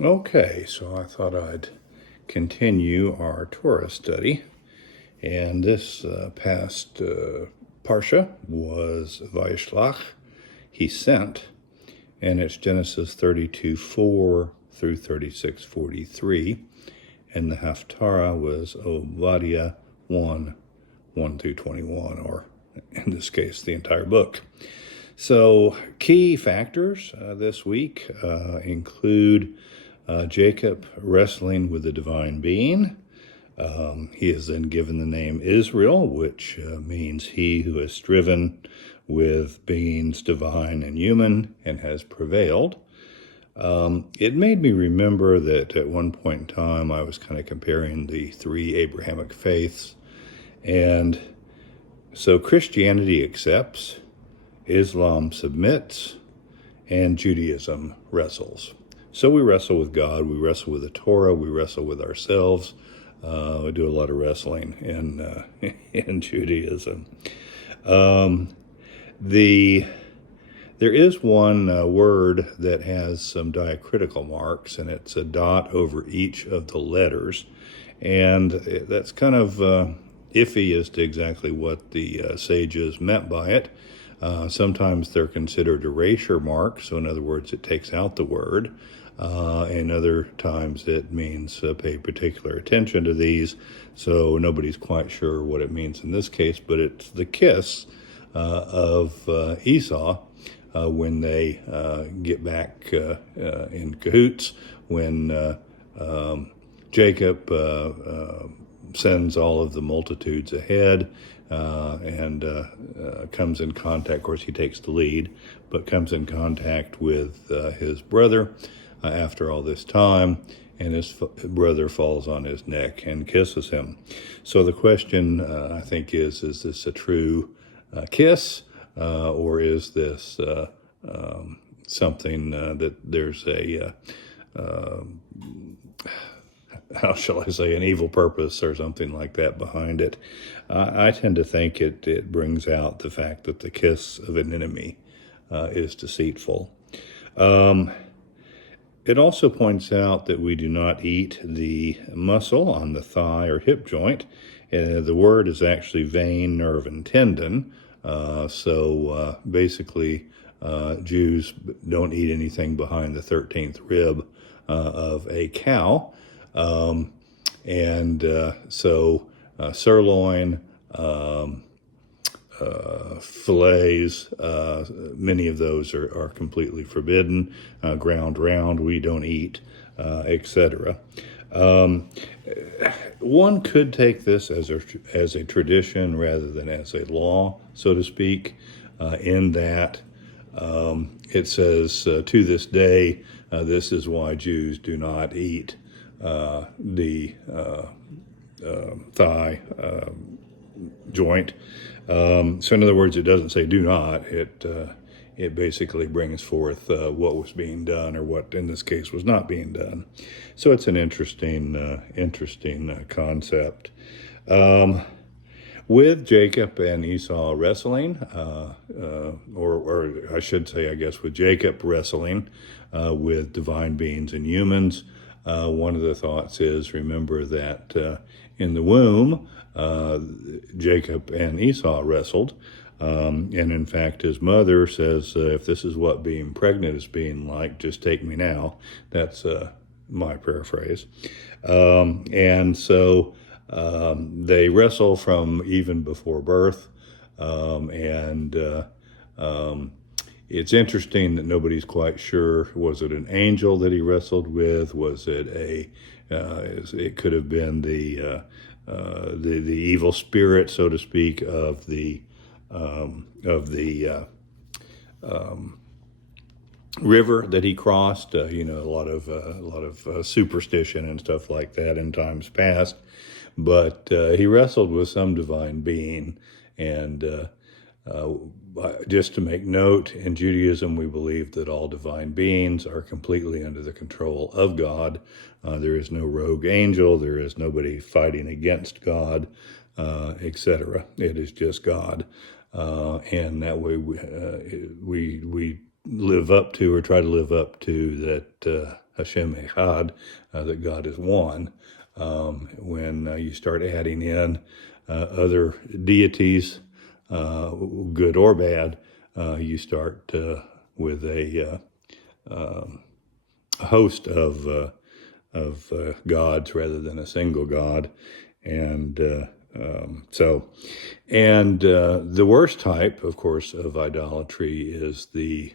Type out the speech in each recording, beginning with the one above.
Okay, so I thought I'd continue our Torah study, and this past Parsha was Vayishlach, he sent, and it's Genesis 32:4 through 36:43, and the Haftarah was Obadiah 1:1 through 21, or in this case, the entire book. So, key factors this week include Jacob wrestling with the divine being. He is then given the name Israel, which means he who has striven with beings divine and human and has prevailed. It made me remember that at one point in time I was kind of comparing the three Abrahamic faiths. And so Christianity accepts, Islam submits, and Judaism wrestles. So we wrestle with God, we wrestle with the Torah, we wrestle with ourselves. We do a lot of wrestling in Judaism. There is one word that has some diacritical marks, and it's a dot over each of the letters. And that's kind of iffy as to exactly what the sages meant by it. Sometimes they're considered erasure marks, so in other words, it takes out the word. And other times it means pay particular attention to these, so nobody's quite sure what it means in this case, but it's the kiss of Esau when they get back in cahoots, when Jacob sends all of the multitudes ahead and comes in contact. Of course, he takes the lead, but comes in contact with his brother after all this time, and his brother falls on his neck and kisses him. So the question, I think, is this a true kiss, or is this something that there's a how shall I say, an evil purpose or something like that behind it? I tend to think it brings out the fact that the kiss of an enemy is deceitful. It also points out that we do not eat the muscle on the thigh or hip joint. The word is actually vein, nerve, and tendon. So basically, Jews don't eat anything behind the 13th rib of a cow. So sirloin, fillets, many of those are completely forbidden. Ground round, we don't eat, etc. One could take this as a tradition rather than as a law, so to speak, in that it says to this day, this is why Jews do not eat the thigh joint. So in other words, it doesn't say do not. It basically brings forth what was being done, or what in this case was not being done. So it's an interesting concept. With Jacob and Esau wrestling, or I should say, I guess, with Jacob wrestling with divine beings and humans, one of the thoughts is, remember that in the womb, Jacob and Esau wrestled. And in fact, his mother says, if this is what being pregnant is being like, just take me now. That's my paraphrase. And so they wrestle from even before birth. It's interesting that nobody's quite sure, was it an angel that he wrestled with? Was it it could have been the evil spirit, so to speak, of the river that he crossed. A lot of superstition and stuff like that in times past. But he wrestled with some divine being, and just to make note, in Judaism, we believe that all divine beings are completely under the control of God. There is no rogue angel. There is nobody fighting against God, etc. It is just God. And that way we live up to, or try to live up to, Hashem Echad, that God is one. When you start adding in other deities, good or bad, you start with a host of gods rather than a single God, and the worst type, of course, of idolatry is the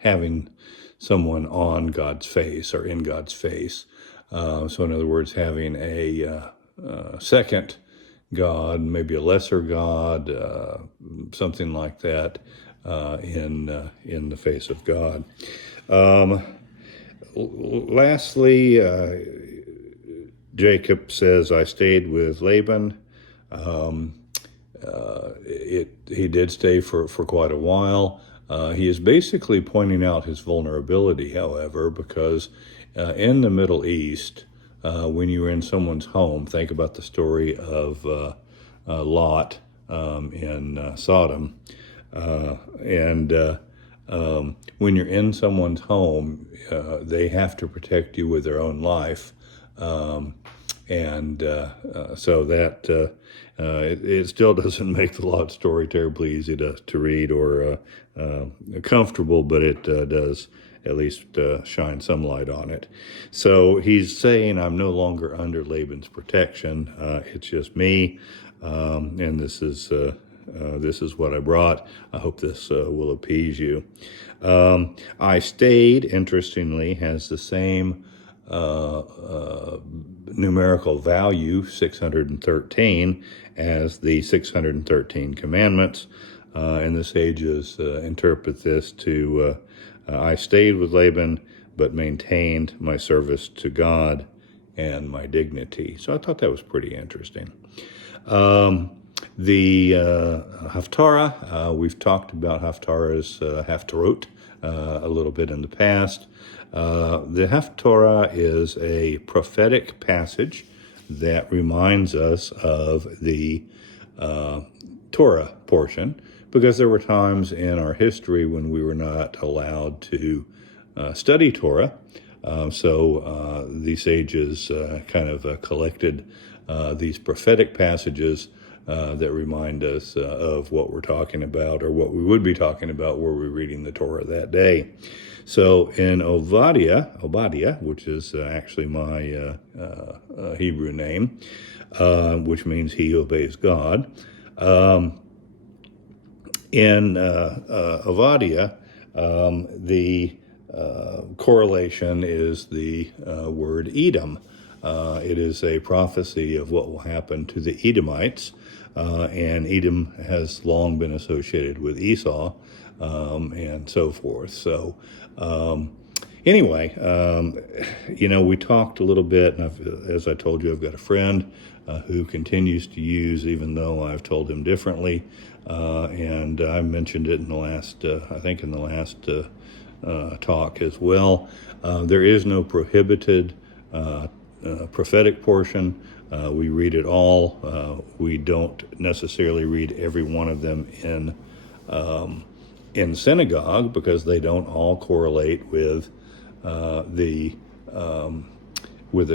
having someone on God's face or in God's face. So, in other words, having a second God, maybe a lesser God, something like that, in the face of God. Lastly, Jacob says, I stayed with Laban. He did stay for quite a while. He is basically pointing out his vulnerability, however, because in the Middle East, when you're in someone's home, think about the story of Lot in Sodom. When you're in someone's home, they have to protect you with their own life. So that it still doesn't make the Lot story terribly easy to read or comfortable, but it does at least shine some light on it. So he's saying, I'm no longer under Laban's protection. It's just me, and this is what I brought. I hope this will appease you. I stayed, interestingly, has the same numerical value, 613, as the 613 commandments. And the sages interpret this to, I stayed with Laban, but maintained my service to God and my dignity. So I thought that was pretty interesting. The Haftarah, we've talked about Haftarah's Haftarot a little bit in the past. The Haftarah is a prophetic passage that reminds us of the Torah portion, because there were times in our history when we were not allowed to study Torah. So the sages kind of collected these prophetic passages that remind us of what we're talking about, or what we would be talking about were we reading the Torah that day. So in Obadiah, which is actually my Hebrew name, which means he who obeys God, in Obadiah, the correlation is the word Edom. It is a prophecy of what will happen to the Edomites, and Edom has long been associated with Esau, and so forth. So anyway, we talked a little bit, and as I told you, I've got a friend who continues to use, even though I've told him differently, and I mentioned it in the last, talk as well. There is no prohibited prophetic portion. We read it all. We don't necessarily read every one of them in synagogue, because they don't all correlate with the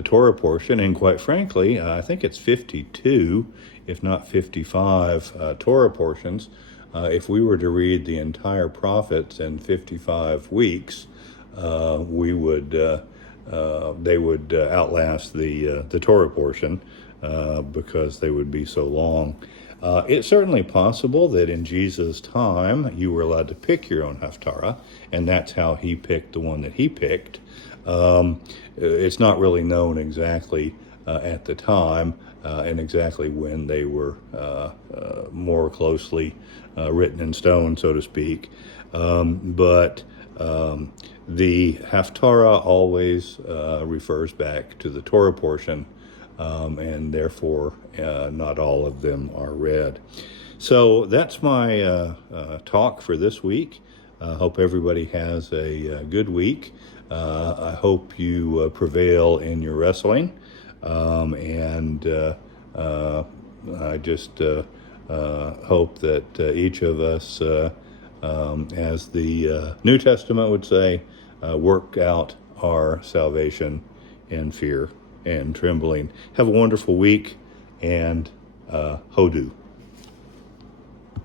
Torah portion. And quite frankly, I think it's 52, if not 55 Torah portions. If we were to read the entire prophets in 55 weeks, they would outlast the Torah portion, because they would be so long. It's certainly possible that in Jesus' time you were allowed to pick your own Haftarah, and that's how he picked the one that he picked. It's not really known exactly at the time and exactly when they were more closely written in stone, so to speak. But the Haftarah always refers back to the Torah portion, and therefore not all of them are read. So that's my talk for this week. I hope everybody has a good week. I hope you prevail in your wrestling, and I just hope that each of us, as the New Testament would say, work out our salvation and fear and trembling. Have a wonderful week, and Hodu.